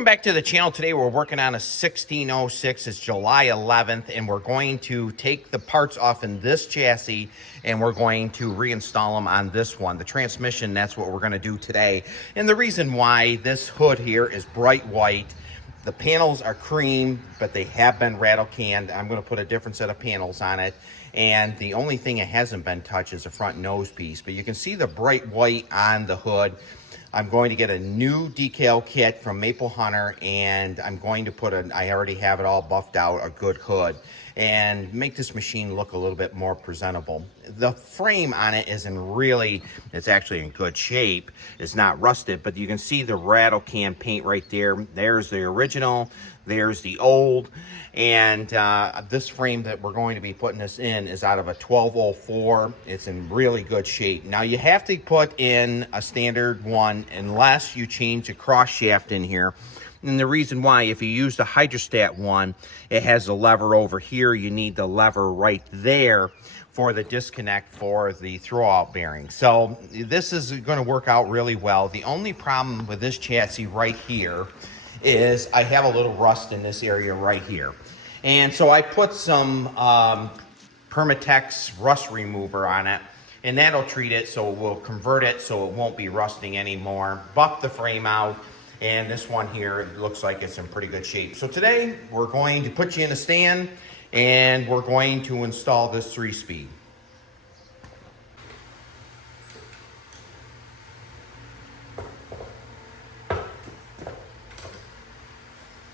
Welcome back to the channel. Today we're working on a 1606. It's July 11th, and we're going to take the parts off in this chassis and we're going to reinstall them on this one. The transmission, that's what we're going to do today. And the reason why this hood here is bright white, the panels are cream, but they have been rattle canned. I'm going to put a different set of panels on it. And the only thing it hasn't been touched is the front nose piece. But you can see the bright white on the hood. I'm going to get a new decal kit from Maple Hunter, and I'm going to put I already have it all buffed out, a good hood, and make this machine look a little bit more presentable. The frame on it it's actually in good shape. It's not rusted, but you can see the rattle can paint right there. There's the original, there's the old, and this frame that we're going to be putting this in is out of a 1204. It's in really good shape. Now you have to put in a standard one unless you change the cross shaft in here. And the reason why, if you use the hydrostat one, it has a lever over here. You need the lever right there for the disconnect for the throwout bearing. So this is going to work out really well. The only problem with this chassis right here is I have a little rust in this area right here. And so I put some Permatex rust remover on it, and that'll treat it, so we'll convert it so it won't be rusting anymore. Buff the frame out, and this one here, it looks like it's in pretty good shape. So today, we're going to put you in a stand, and we're going to install this 3-speed.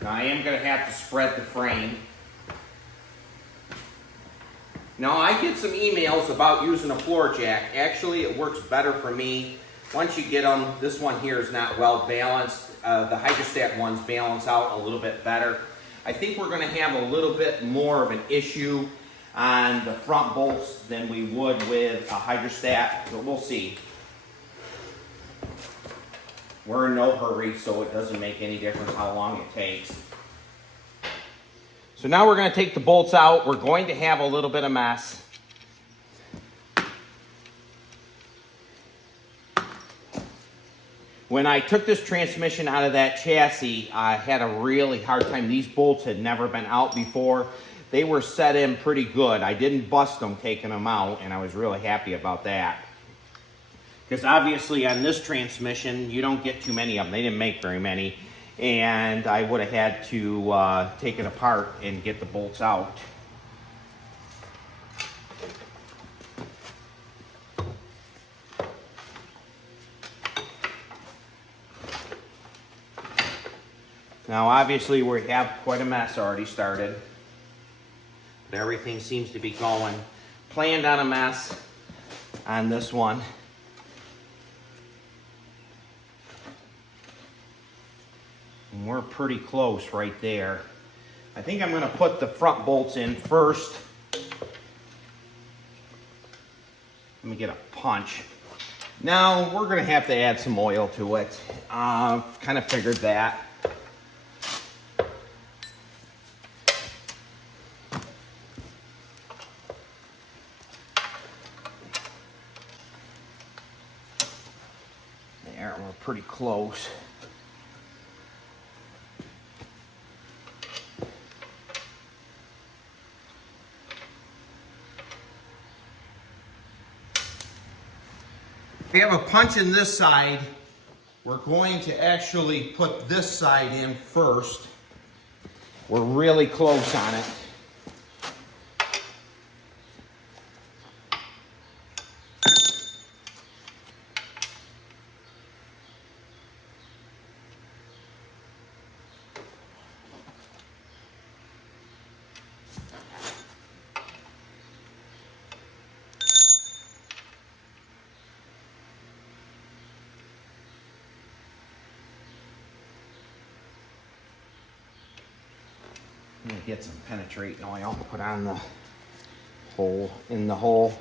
Now I am going to have to spread the frame. Now I get some emails about using a floor jack. Actually, it works better for me. Once you get them, this one here is not well balanced. The hydrostat ones balance out a little bit better. I think we're going to have a little bit more of an issue on the front bolts than we would with a hydrostat, but we'll see. We're in no hurry, so it doesn't make any difference how long it takes. So now we're going to take the bolts out. We're going to have a little bit of mess. When I took this transmission out of that chassis, I had a really hard time. These bolts had never been out before. They were set in pretty good. I didn't bust them taking them out, and I was really happy about that. Because obviously on this transmission, you don't get too many of them. They didn't make very many. And I would have had to take it apart and get the bolts out. Now obviously we have quite a mess already started. But everything seems to be going. Planned on a mess on this one. And we're pretty close right there. I think I'm going to put the front bolts in first. Let me get a punch. Now we're going to have to add some oil to it. Kind of figured that. There, we're pretty close. We have a punch in this side. We're going to actually put this side in first. We're really close on it. I'm going to get some penetrating oil, put on the hole, in the hole.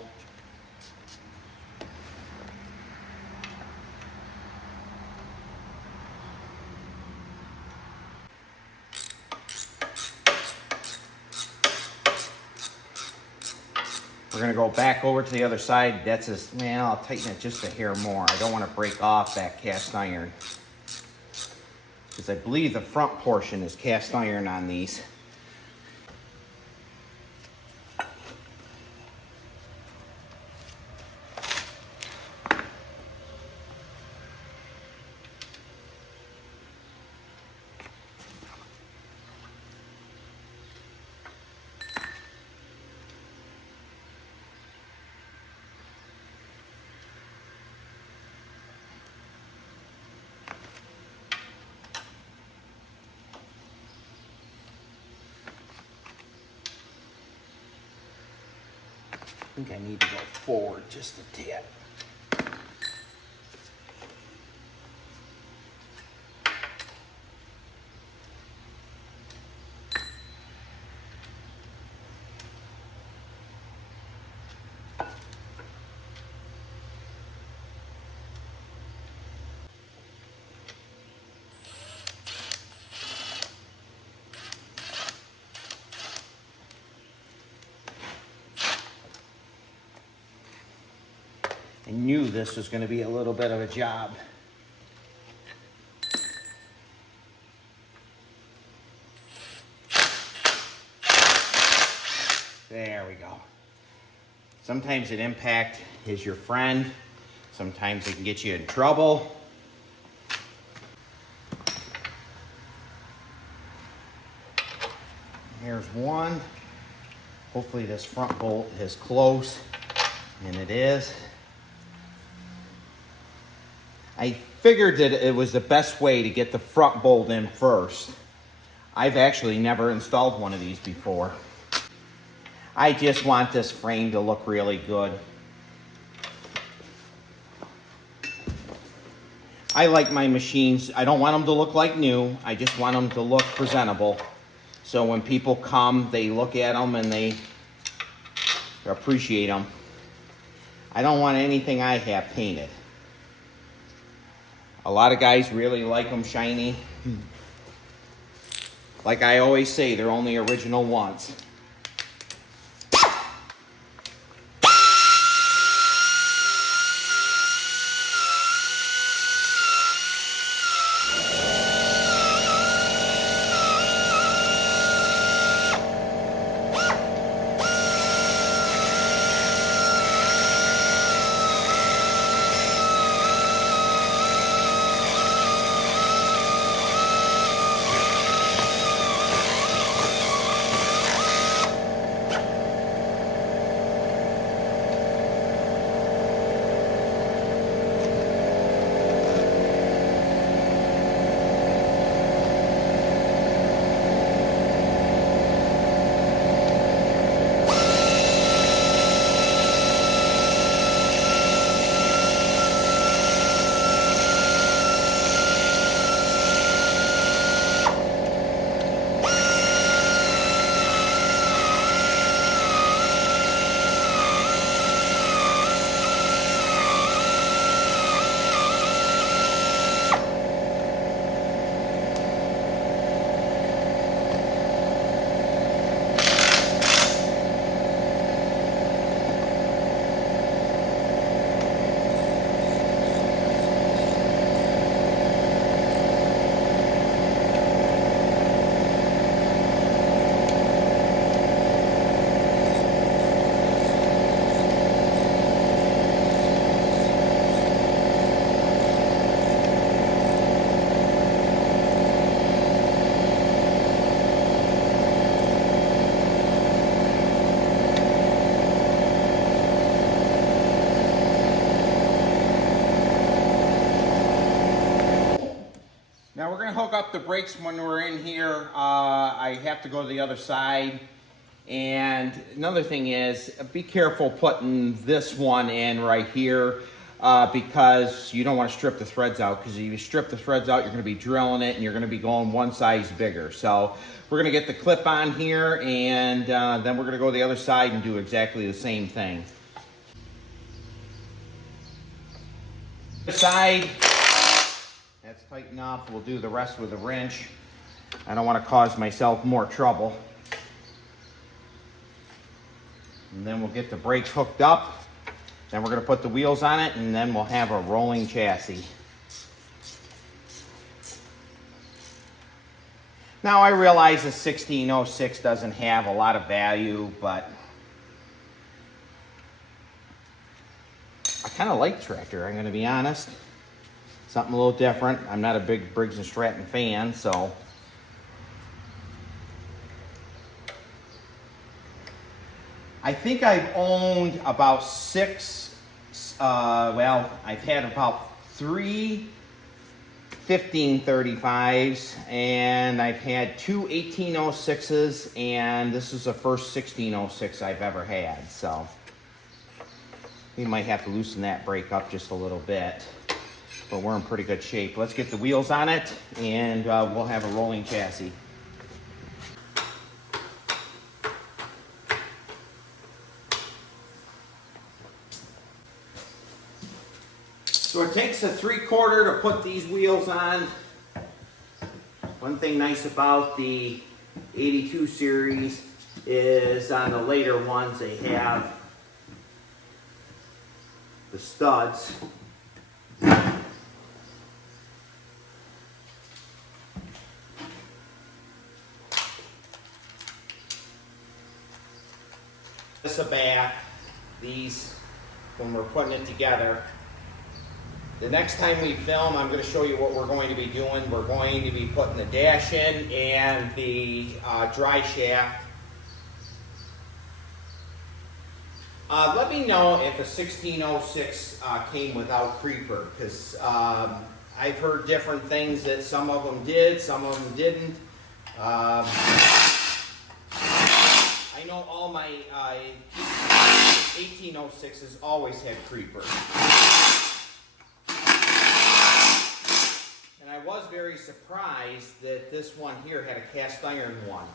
We're going to go back over to the other side. That's just, man, I'll tighten it just a hair more. I don't want to break off that cast iron. because I believe the front portion is cast iron on these. I think I need to go forward just a tad. I knew this was going to be a little bit of a job. There we go. Sometimes an impact is your friend. Sometimes it can get you in trouble. Here's one. Hopefully this front bolt is close, and it is. I figured that it was the best way to get the front bolt in first. I've actually never installed one of these before. I just want this frame to look really good. I like my machines, I don't want them to look like new, I just want them to look presentable. So when people come, they look at them and they appreciate them. I don't want anything I have painted. A lot of guys really like them shiny. Like I always say, they're only original once. Now we're going to hook up the brakes when we're in here. I have to go to the other side. And another thing is, be careful putting this one in right here because you don't want to strip the threads out, because if you strip the threads out, you're going to be drilling it and you're going to be going one size bigger. So we're going to get the clip on here, and then we're going to go to the other side and do exactly the same thing. Side. That's tight enough. We'll do the rest with a wrench. I don't want to cause myself more trouble. And then we'll get the brakes hooked up. Then we're going to put the wheels on it, and then we'll have a rolling chassis. Now I realize a 1606 doesn't have a lot of value, but I kind of like tractor, I'm going to be honest. Something a little different. I'm not a big Briggs & Stratton fan, so. I think I've owned about I've had about 3 1535s, and I've had 2 1806s, and this is the first 1606 I've ever had, so. We might have to loosen that brake up just a little bit, but we're in pretty good shape. Let's get the wheels on it, and we'll have a rolling chassis. So it takes a 3/4 to put these wheels on. One thing nice about the 82 series is on the later ones they have the studs. This a bath. These, when we're putting it together. The next time we film, I'm going to show you what we're going to be doing. We're going to be putting the dash in and the dry shaft. Let me know if a 1606 came without creeper, because I've heard different things that some of them did, some of them didn't. I know all my 1806s always had creeper. And I was very surprised that this one here had a cast iron one.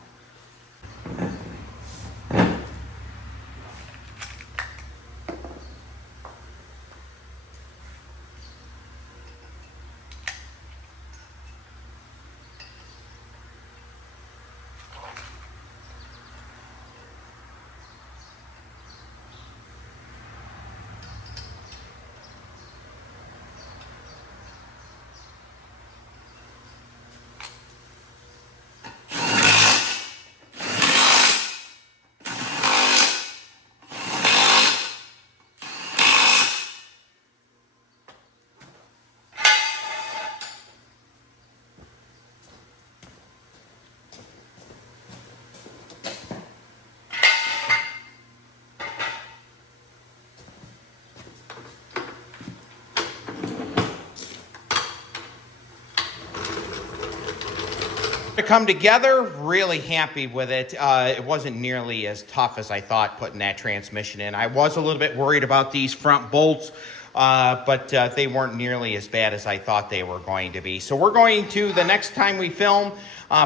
To come together, really happy with it. It wasn't nearly as tough as I thought putting that transmission in. I was a little bit worried about these front bolts, but they weren't nearly as bad as I thought they were going to be. So we're going to, the next time we film,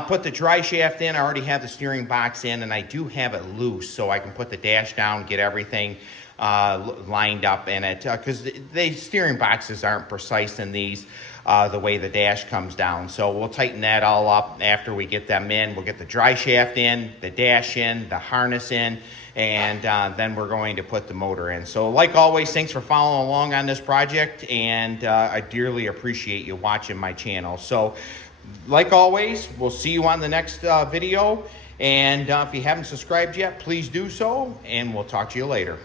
put the dry shaft in. I already have the steering box in, and I do have it loose, so I can put the dash down, get everything lined up in it, because the steering boxes aren't precise in these. The way the dash comes down. So we'll tighten that all up after we get them in. We'll get the dry shaft in, the dash in, the harness in, and then we're going to put the motor in. So like always, thanks for following along on this project, and I dearly appreciate you watching my channel. So like always, we'll see you on the next video, and if you haven't subscribed yet, please do so, and we'll talk to you later.